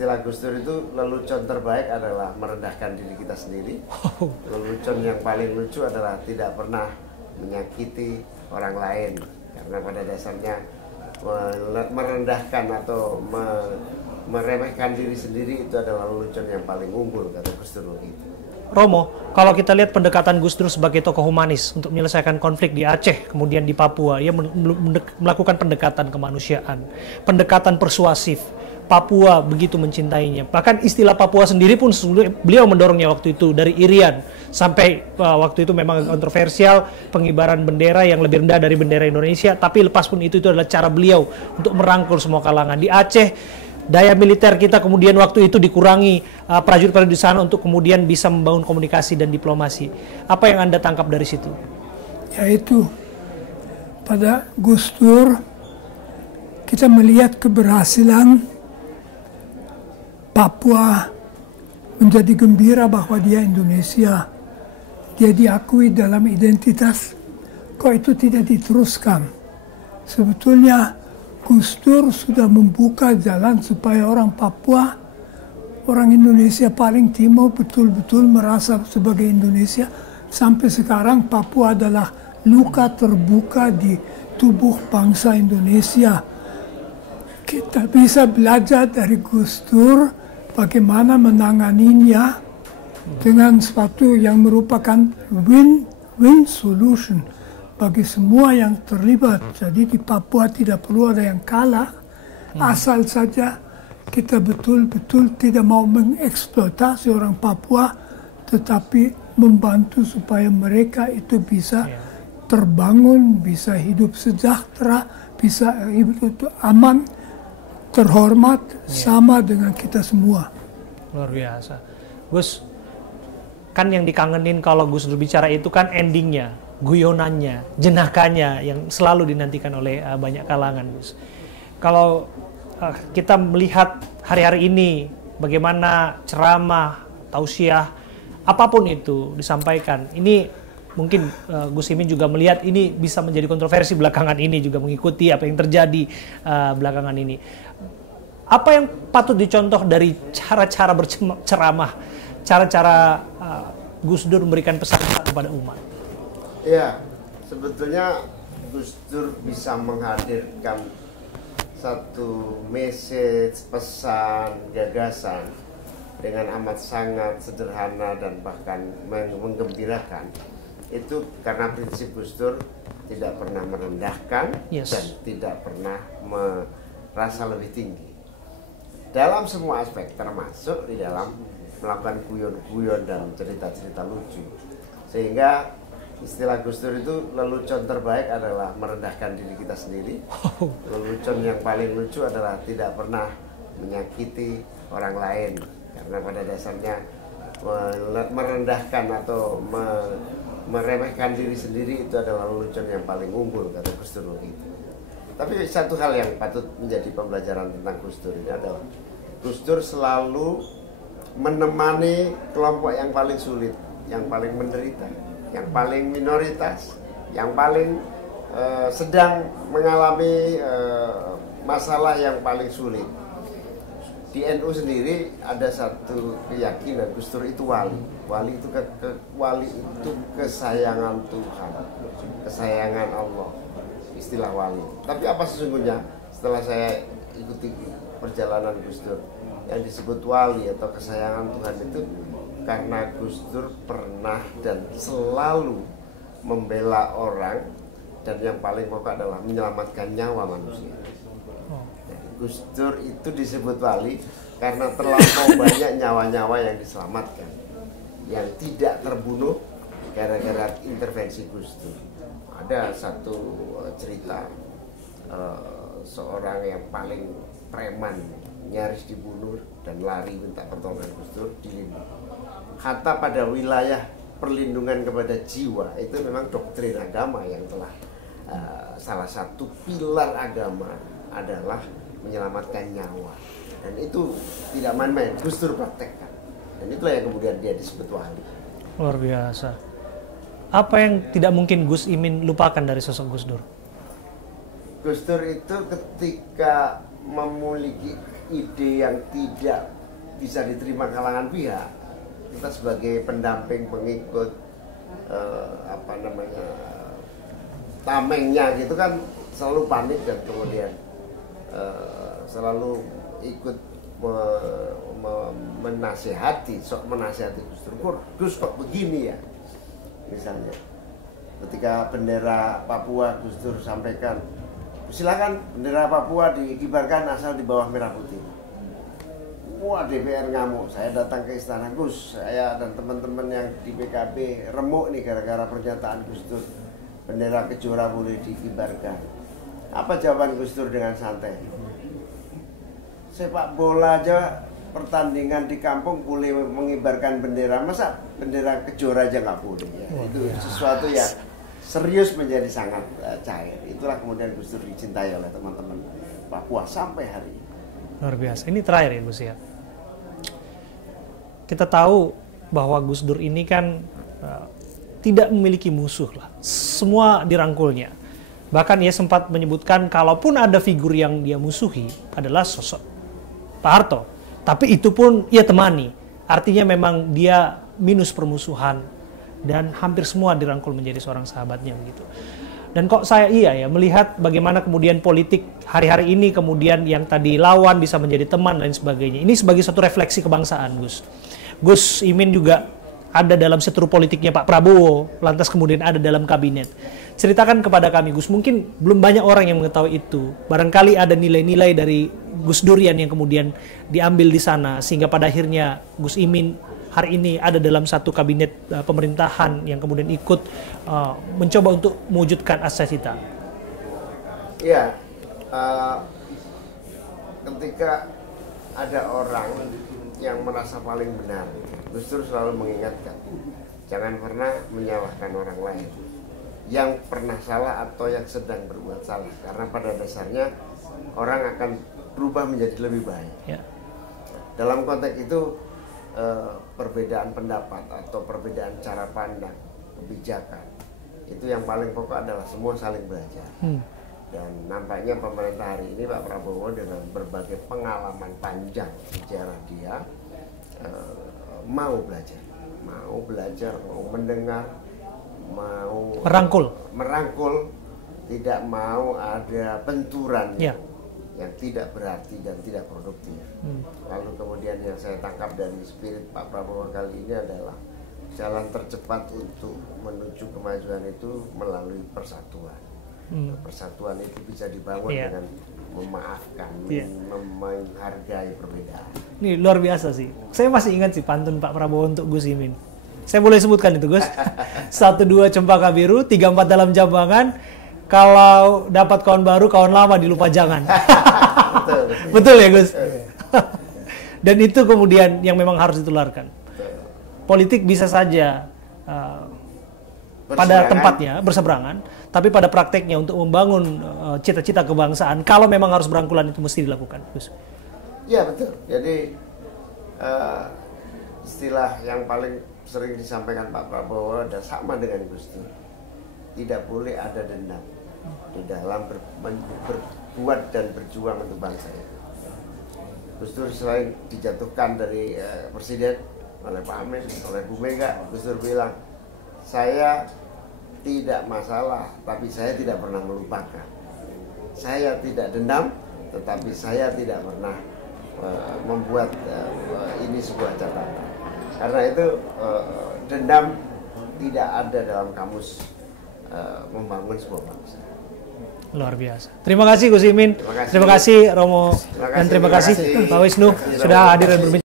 istilah Gus Dur itu lelucon terbaik adalah merendahkan diri kita sendiri. Lelucon yang paling lucu adalah tidak pernah menyakiti orang lain, karena pada dasarnya merendahkan atau meremehkan diri sendiri itu adalah lelucon yang paling unggul, kata Gus Dur itu. Romo, kalau kita lihat pendekatan Gus Dur sebagai tokoh humanis untuk menyelesaikan konflik di Aceh, kemudian di Papua, ia melakukan pendekatan kemanusiaan, pendekatan persuasif. Papua begitu mencintainya. Bahkan istilah Papua sendiri pun beliau mendorongnya waktu itu dari Irian sampai waktu itu memang kontroversial pengibaran bendera yang lebih rendah dari bendera Indonesia. Tapi lepas pun itu adalah cara beliau untuk merangkul semua kalangan. Di Aceh daya militer kita kemudian waktu itu dikurangi prajurit-prajurit di sana untuk kemudian bisa membangun komunikasi dan diplomasi. Apa yang Anda tangkap dari situ? Yaitu pada Gus Dur kita melihat keberhasilan Papua menjadi gembira bahwa dia Indonesia. Dia diakui dalam identitas. Kok itu tidak diteruskan? Sebetulnya Gus Dur sudah membuka jalan supaya orang Papua, orang Indonesia paling timur betul-betul merasa sebagai Indonesia. Sampai sekarang Papua adalah luka terbuka di tubuh bangsa Indonesia. Kita bisa belajar dari Gus Dur bagaimana menanganinya dengan sesuatu yang merupakan win-win solution bagi semua yang terlibat. Jadi di Papua tidak perlu ada yang kalah, asal saja kita betul-betul tidak mau mengeksploitasi orang Papua, tetapi membantu supaya mereka itu bisa terbangun, bisa hidup sejahtera, bisa hidup aman, terhormat, sama dengan kita semua. Luar biasa. Gus, kan yang dikangenin kalau Gus Dur bicara itu kan endingnya, guyonannya, jenakanya yang selalu dinantikan oleh banyak kalangan, Gus. Kalau kita melihat hari-hari ini bagaimana ceramah, tausiah, apapun itu disampaikan, ini mungkin Gus Imin juga melihat ini bisa menjadi kontroversi belakangan ini, juga mengikuti apa yang terjadi belakangan ini. Apa yang patut dicontoh dari cara-cara berceramah, cara-cara Gus Dur memberikan pesan kepada umat? Ya, sebetulnya Gus Dur bisa menghadirkan satu message, pesan, gagasan dengan amat sangat sederhana dan bahkan menggembirakan. Itu karena prinsip Gus Dur tidak pernah merendahkan dan tidak pernah merasa lebih tinggi dalam semua aspek, termasuk di dalam melakukan guyon-guyon dan cerita-cerita lucu. Sehingga istilah Gus Dur itu lelucon terbaik adalah merendahkan diri kita sendiri. Lelucon yang paling lucu adalah tidak pernah menyakiti orang lain, karena pada dasarnya merendahkan atau meremehkan diri sendiri itu adalah lelucon yang paling unggul, kata Gus Dur itu. Tapi satu hal yang patut menjadi pembelajaran tentang Gus Dur ini adalah Gus Dur selalu menemani kelompok yang paling sulit, yang paling menderita, yang paling minoritas, yang paling sedang mengalami masalah yang paling sulit. Di NU sendiri ada satu keyakinan Gus Dur itu wali. Wali itu kesayangan Tuhan, kesayangan Allah. Istilah wali. Tapi apa sesungguhnya setelah saya ikuti perjalanan Gus Dur, yang disebut wali atau kesayangan Tuhan itu karena Gus Dur pernah dan selalu membela orang, dan yang paling pokok adalah menyelamatkan nyawa manusia. Gus Dur itu disebut wali karena terlampau banyak nyawa-nyawa yang diselamatkan, yang tidak terbunuh gara-gara intervensi Gus Dur. Ada satu cerita seorang yang paling preman nyaris dibunuh dan lari minta pertolongan Gus Dur, dilindungi. Kata pada wilayah perlindungan kepada jiwa itu memang doktrin agama yang telah salah satu pilar agama adalah menyelamatkan nyawa, dan itu tidak main-main. Gus Dur praktekkan, dan itulah yang kemudian dia disebut wali. Luar biasa. Apa yang tidak mungkin Gus Imin lupakan dari sosok Gus Dur? Gus Dur itu ketika memiliki ide yang tidak bisa diterima kalangan pihak, kita sebagai pendamping, pengikut, tamengnya gitu kan selalu panik dan kemudian selalu ikut menasehati Gus Dur. Gus kok begini ya, misalnya ketika bendera Papua Gus Dur sampaikan, silakan bendera Papua dikibarkan asal di bawah merah putih. Wah, DPR ngamuk. Saya datang ke istana, Gus, saya dan teman-teman yang di PKB remuk nih gara-gara pernyataan Gus Dur bendera Kejora boleh dikibarkan. Apa jawaban Gus Dur dengan santai? Sepak bola aja pertandingan di kampung boleh mengibarkan bendera, masa bendera Kejora aja nggak boleh ya? Itu sesuatu yang serius menjadi sangat cair. Itulah kemudian Gus Dur dicintai oleh teman-teman Papua sampai hari ini. Luar biasa. Ini terakhir ya Gus ya. Kita tahu bahwa Gus Dur ini kan tidak memiliki musuh lah. Semua dirangkulnya. Bahkan ia sempat menyebutkan kalaupun ada figur yang dia musuhi adalah sosok Pak Harto. Tapi itu pun ia temani. Artinya memang dia minus permusuhan dan hampir semua dirangkul menjadi seorang sahabatnya begitu. Dan kok saya melihat bagaimana kemudian politik hari-hari ini kemudian yang tadi lawan bisa menjadi teman dan sebagainya. Ini sebagai satu refleksi kebangsaan, Gus. Gus Imin juga ada dalam seturu politiknya Pak Prabowo, lantas kemudian ada dalam kabinet. Ceritakan kepada kami, Gus, mungkin belum banyak orang yang mengetahui itu. Barangkali ada nilai-nilai dari Gus Durian yang kemudian diambil di sana, sehingga pada akhirnya Gus Imin hari ini ada dalam satu kabinet pemerintahan yang kemudian ikut mencoba untuk mewujudkan asas-cita. Ya, ketika ada orang yang merasa paling benar, Gus Dur selalu mengingatkan, jangan pernah menyalahkan orang lain yang pernah salah atau yang sedang berbuat salah, karena pada dasarnya orang akan berubah menjadi lebih baik. Ya. Dalam konteks itu perbedaan pendapat atau perbedaan cara pandang, kebijakan, itu yang paling pokok adalah semua saling belajar. Dan nampaknya pemerintah hari ini Pak Prabowo dengan berbagai pengalaman panjang sejarah dia mau belajar, mau mendengar, mau merangkul, tidak mau ada benturan yang tidak berarti dan tidak produktif. Lalu kemudian yang saya tangkap dari spirit Pak Prabowo kali ini adalah jalan tercepat untuk menuju kemajuan itu melalui persatuan. Persatuan itu bisa dibangun dengan memaafkan, menghargai perbedaan. Ini luar biasa sih. Saya masih ingat sih pantun Pak Prabowo untuk Gus Imin. Saya boleh sebutkan itu, Gus. 1-2 cempaka biru, 3-4 dalam jambangan. Kalau dapat kawan baru, kawan lama dilupa jangan. Betul ya, Gus? Dan itu kemudian yang memang harus ditularkan. Politik bisa saja pada tempatnya berseberangan, tapi pada prakteknya untuk membangun cita-cita kebangsaan, kalau memang harus berangkulan itu mesti dilakukan, Gus. Ya betul. Jadi istilah yang paling sering disampaikan Pak Prabowo dan sama dengan Gus Dur, tidak boleh ada dendam di dalam berbuat dan berjuang untuk bangsa ini. Gus Dur selain dijatuhkan dari presiden oleh Pak Amin, oleh Bu Mega, Gus Dur bilang, saya tidak masalah, tapi saya tidak pernah melupakan. Saya tidak dendam, tetapi saya tidak pernah membuat ini sebuah catatan. Karena itu dendam tidak ada dalam kamus membangun sebuah bangsa. Luar biasa. Terima kasih Gus Imin. Terima kasih Romo. Dan terima kasih Pak Wisnu sudah hadir dan berbincang.